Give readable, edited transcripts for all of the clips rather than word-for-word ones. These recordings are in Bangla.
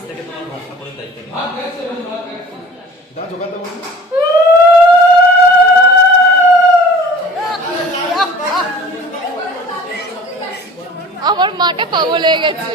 আজ থেকে তোমার ঘর ঠাকুরের দায়িত্ব নিই। দা জোগাড় দাও। আমার মাটা পাগল হয়ে গেছে।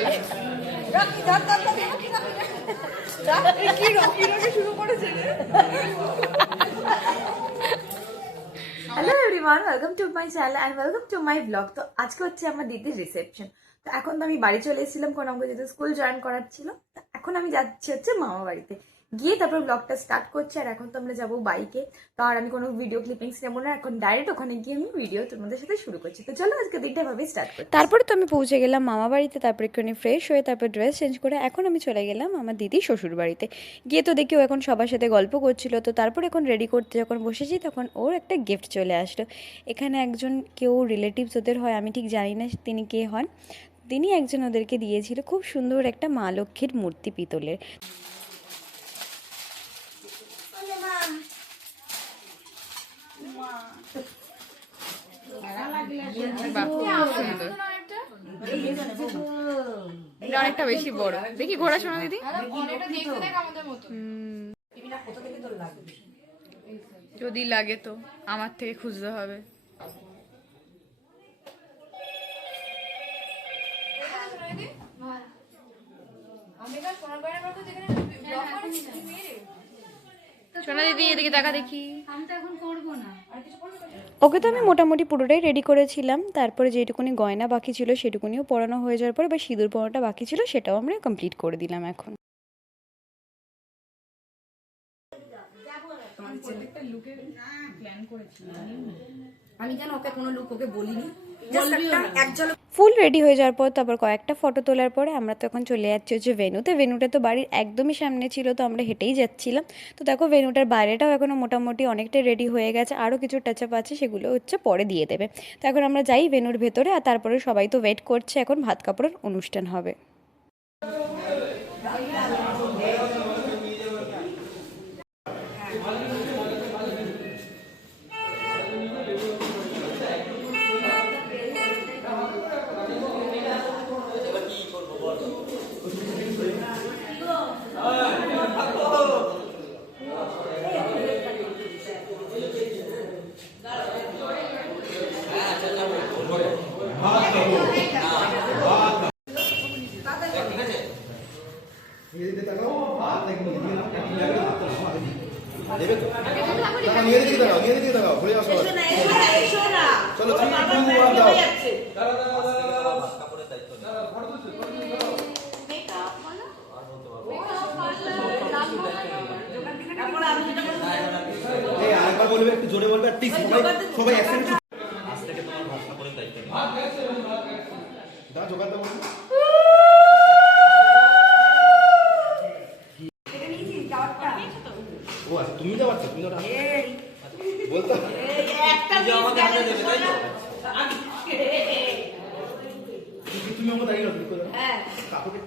Hello everyone, welcome to my channel and welcome to my blog. তো আজকে হচ্ছে আমার দিদির রিসেপশন। তো এখন তো আমি বাড়ি চলে এসেছিলাম, কারণ আমাকে যেহেতু স্কুল জয়েন করার ছিল। তো এখন আমি যাচ্ছি হচ্ছে মামা বাড়িতে, গিয়ে তারপর ব্লগটা স্টার্ট করছি। আর এখন তো আমরা যাবো বাইকে। তো আর আমি কোনো ভিডিও ক্লিপিংস নেবো না, এখন ডাইরেক্ট ওখানে গিয়ে আমি ভিডিও তোমাদের সাথে শুরু করছি। তো চলো আজকে দিনটা ভাবে স্টার্ট করি। তারপরে তো আমি পৌঁছে গেলাম মামা বাড়িতে, তারপর একটুখানি ফ্রেশ হয়ে তারপর ড্রেস চেঞ্জ করে এখন আমি চলে গেলাম আমার দিদির শ্বশুর বাড়িতে। গিয়ে তো দেখি ও এখন সবার সাথে গল্প করছিল। তো তারপর এখন রেডি করতে যখন বসেছি তখন ওর একটা গিফট চলে আসলো। এখানে একজন কেউ রিলেটিভস ওদের হয়, আমি ঠিক জানি না তিনি কে হন, তিনি একজন ওদেরকে দিয়েছিল খুব সুন্দর একটা মা লক্ষ্মীর মূর্তি পিতলের। অনেকটা বেশি বড়, দেখি ঘোড়া শোনা দিদি। যদি লাগে তো আমার থেকে খুঁজতে হবে। শোনা দিদি এদিকে দেখা দেখি। ওকে তো আমি মোটামুটি পুরোটাই রেডি করেছিলাম। তারপরে যেটুকুনি গয়না বাকি ছিল সেটুকুনিও পরানো হয়ে যাওয়ার পরে বা সিঁদুর পরানোটা বাকি ছিল সেটাও আমরা কমপ্লিট করে দিলাম এখন। আমি যেন ওকে কোনো লুক ওকে বলিনি। ফুল রেডি হয়ে যাওয়ার পর তারপর কয়েকটা ফটো তোলার পরে আমরা তো এখন চলে যাচ্ছি হচ্ছে ভেন্যুতে। ভেন্যুটা তো বাড়ির একদমই সামনে ছিল, তো আমরা হেঁটেই যাচ্ছিলাম। তো দেখো ভেন্যুটার বাইরেটাও এখনও মোটামুটি অনেকটাই রেডি হয়ে গেছে, আরও কিছু টাচ আপ আছে, সেগুলো হচ্ছে পরে দিয়ে দেবে। তো এখন আমরা যাই ভেন্যুর ভেতরে, আর তারপরে সবাই তো ওয়েট করছে, এখন ভাত কাপড়ের অনুষ্ঠান হবে। বলবে একটু জোরে বলবে, সবাই একসাথে। আজ থেকে তোমার ঘর ঠাকুরের দায়িত্ব নিই। দা জোগাড় দাও। ও আচ্ছা, তুমি যাওয়াচ্ছ, তুমি ওটা বলতো আমাকে হাতে দেবে, তাই তো? তুমি আমাকে দাঁড়িয়ে রাখো। হ্যাঁ কাকুকে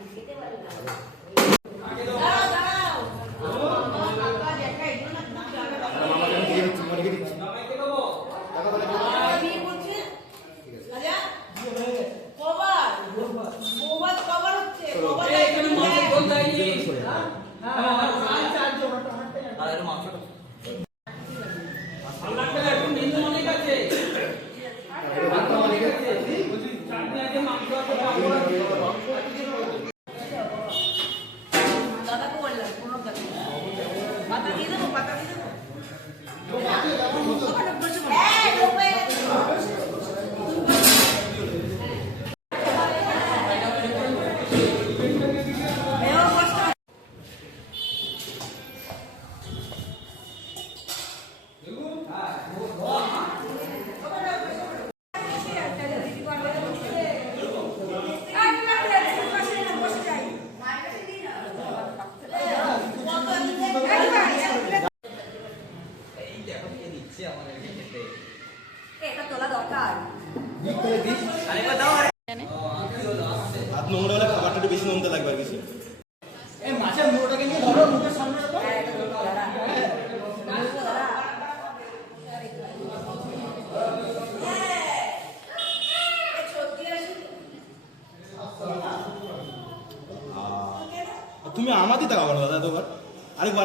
তুমি আমাদের তাকাবো না দাদা এতবার, আরেকবার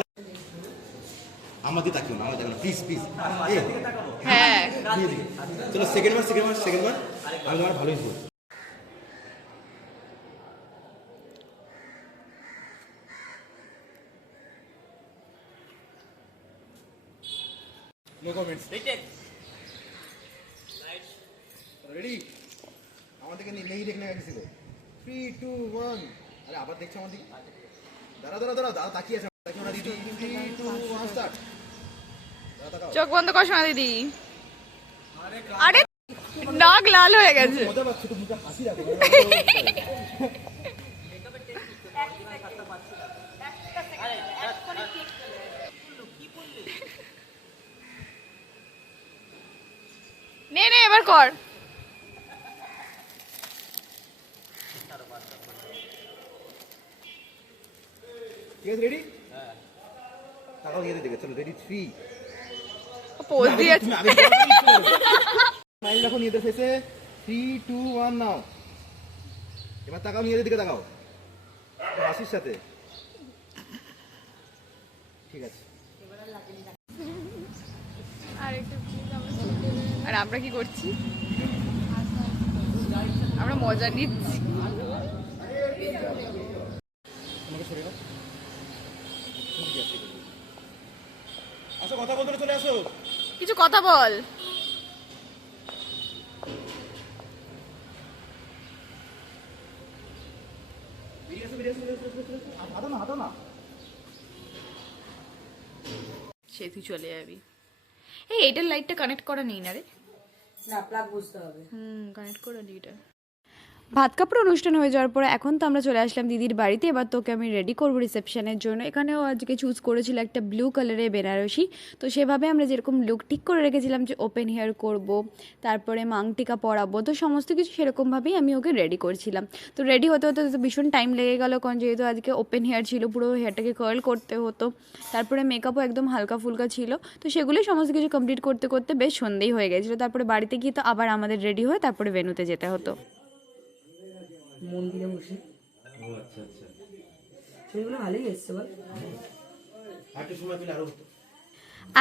আমাদের তাকিও না, আমাদের প্লিজ প্লিজ। হ্যাঁ চলো সেকেন্ড বার আমি তোমার ভালোই বলবো। No comments. রেডি? আমার দিকে নেই দেখনে গেছি গো। 3 2 1। আরে আবার দেখছো আমার দিকে? দাঁড়া তাকিয়ে আছে, তাকিয়ে না দিদি। 3 2 1 স্টার্ট। চোখ বন্ধ কর সোনা দিদি। আরে নাক লাল হয়ে গেছে। মজা পাচ্ছি তো, মুখে হাসি রাখো। নে এবার কর। ঠিক আছে রেডি? হ্যাঁ তাকাও দিয়ে দেখে চলো। রেডি 3। পোজ দিয়েছে। স্মাইল রাখো নিজেদের ফেসে। 3 2 1 নাও। এবার তাকাও, নিজেদের দিকে তাকাও হাসির সাথে। ঠিক আছে। আর আমরা কি করছি? আমরা মজা নিচ্ছি। আমাকে সরে দাও। আসো কথা বলতে চলে আসো। কিছু কথা বল। হাঁটো না। সে তুই চলে যাবি। এইটার লাইটটা কানেক্ট করা নেই না রে? না, প্লাগ বুঝতে হবে। কানেক্ট করে নি এটা। ভাত কাপড় অনুষ্ঠান হয়ে যাওয়ার পরে এখন তো আমরা চলে আসলাম দিদির বাড়িতে। এবার তোকে আমি রেডি করবো রিসেপশনের জন্য। এখানেও আজকে চুজ করেছিল একটা ব্লু কালারের বেনারসি। তো সেভাবে আমরা যেরকম লুক ঠিক করে রেখেছিলাম যে ওপেন হেয়ার করব, তারপরে মাংটিকা পরাবো, তো সমস্ত কিছু সেরকমভাবেই আমি ওকে রেডি করছিলাম। তো রেডি হতে হতে তো ভীষণ টাইম লেগে গেলো, কারণ যেহেতু আজকে ওপেন হেয়ার ছিল, পুরো হেয়ারটাকে কার্ল করতে হতো। তারপরে মেকআপও একদম হালকা ফুলকা ছিল। তো সেগুলোই সমস্ত কিছু কমপ্লিট করতে করতে বেশ সন্ধ্যেই হয়ে গেছিলো। তারপরে বাড়িতে গিয়ে তো আবার আমাদের রেডি হয়ে তারপরে ভেন্যুতে যেতে হতো। মন্দিরে বসে ও আচ্ছা সেগুলো ভালোই এসছে বল। আর একটু সময় পেলে আরো হতো।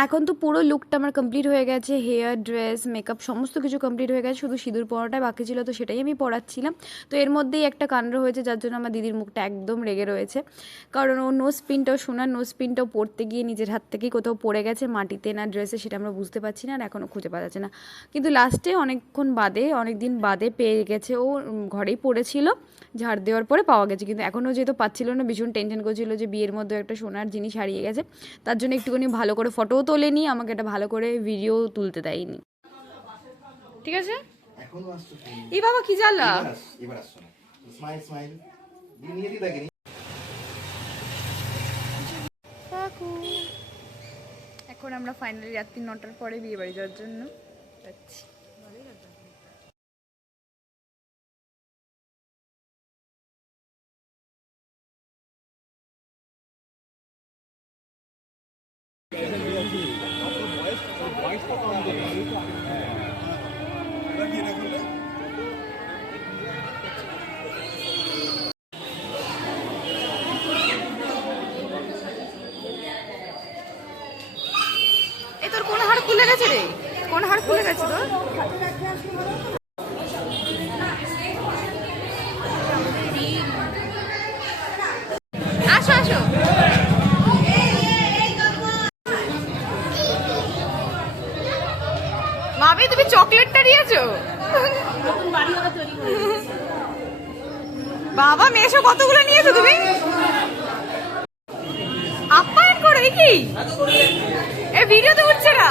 এখন তো পুরো লুকটা আমার কমপ্লিট হয়ে গেছে, হেয়ার, ড্রেস, মেকআপ সমস্ত কিছু কমপ্লিট হয়ে গেছে, শুধু সিঁদুর পরাটাই বাকি ছিল। তো সেটাই আমি পরাচ্ছিলাম। তো এর মধ্যেই একটা কাণ্ড হয়েছে, যার জন্য আমার দিদির মুখটা একদম রেগে রয়েছে। কারণ ও নোজ পিনটাও, সোনার নোজ পিনটাও পরতে গিয়ে নিজের হাত থেকেই কোথাও পড়ে গেছে, মাটিতে না ড্রেসে, সেটা আমরা বুঝতে পারছি না, আর এখনও খুঁজে পাওয়া যাচ্ছে না। কিন্তু লাস্টে অনেক দিন বাদে পেয়ে গেছে। ও ঘরেই পড়েছিল, ঝাড় দেওয়ার পরে পাওয়া গেছে। কিন্তু এখনও যেহেতু পাচ্ছিল না, ভীষণ টেনশন করছিল যে বিয়ের মধ্যে একটা সোনার জিনিস হারিয়ে গেছে। তার জন্য একটুখানি ভালো করে ফটোও তোলেনি, আমাকে একটা ভালো করে ভিডিও তুলতে দেয়নি। ঠিক আছে। এখনো আসছো? এই বাবা কি জ্বালা। এবার আসছো না। স্মাইল নিয়ে দি দেখেনি। এখন আমরা ফাইনালি রাত্রি 9টার পরে বিয়ে বাড়ি যাওয়ার জন্য যাচ্ছি। এই তোর কোন হাড় খুলে গেছে রে? কোন হাড় খুলে গেছে তোর? আসো মামি, তুমি চকলেটটা নিয়েছো? বাবা মেশো, কতগুলো নিয়েছো তুমি? আপ্যায়ন করো কি? এ ভিডিও তো উঠছে না।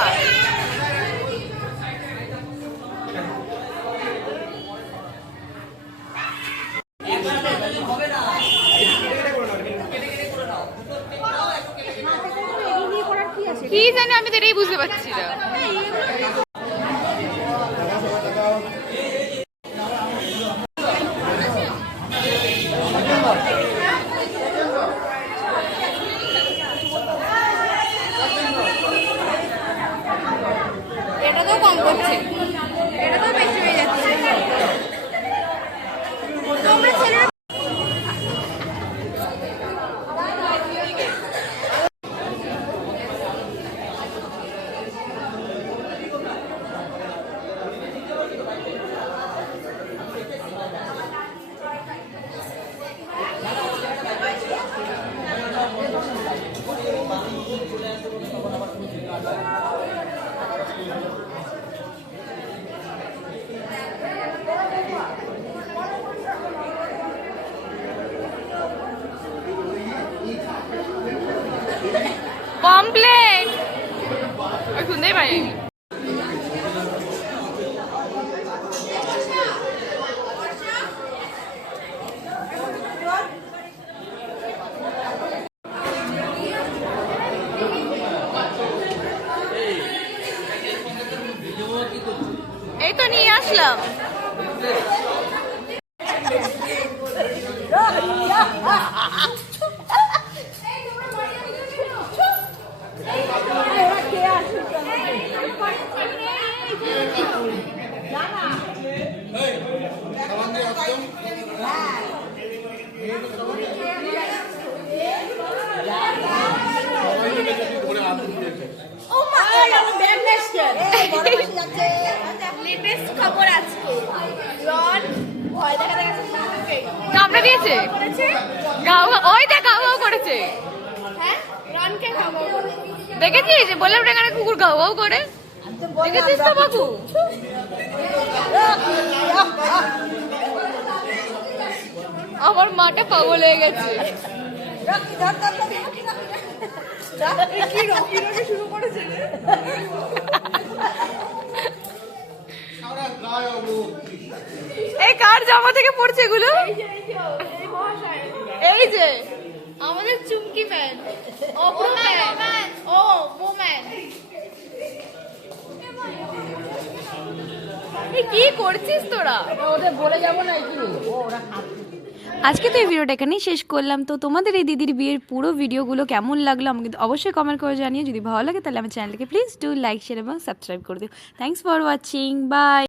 কি জানি, আমি তো এটাই বুঝতে পারছি না। এটা তো কম করছে, এটা তো বেশি হয়ে যাচ্ছে। তোমরা ছেলে কমপ্লেন শুনতেই পারি এই তো নিয়ে আসলাম লেটেস্ট খবর আজকে রন ভয় দেখা গেছে কামড়ে দিয়েছে গাও ওই দেখ গাও গাও করেছে হ্যাঁ রনকে খবর দেখেছিস বললাম না এখানে কুকুর গাও গাও করে দেখেছিস তো বাবু আমার মাটা পাগল হয়ে গেছে এই কার জামা থেকে পড়ছে এগুলো এই যে আমাদের চুমকি ম্যান ও বোম্যান এই কি করছিস তোরা আজকে তো এই ভিডিওটা এখানেই শেষ করলাম। তো তোমাদের এই দিদির বিয়ের পুরো ভিডিওগুলো কেমন লাগলো আমাকে অবশ্যই কমেন্ট করে জানিয়ে। যদি ভালো লাগে তাহলে আমার চ্যানেলকে প্লিজ ডু লাইক শেয়ার এবং সাবস্ক্রাইব করে দিও। Thanks for watching, by.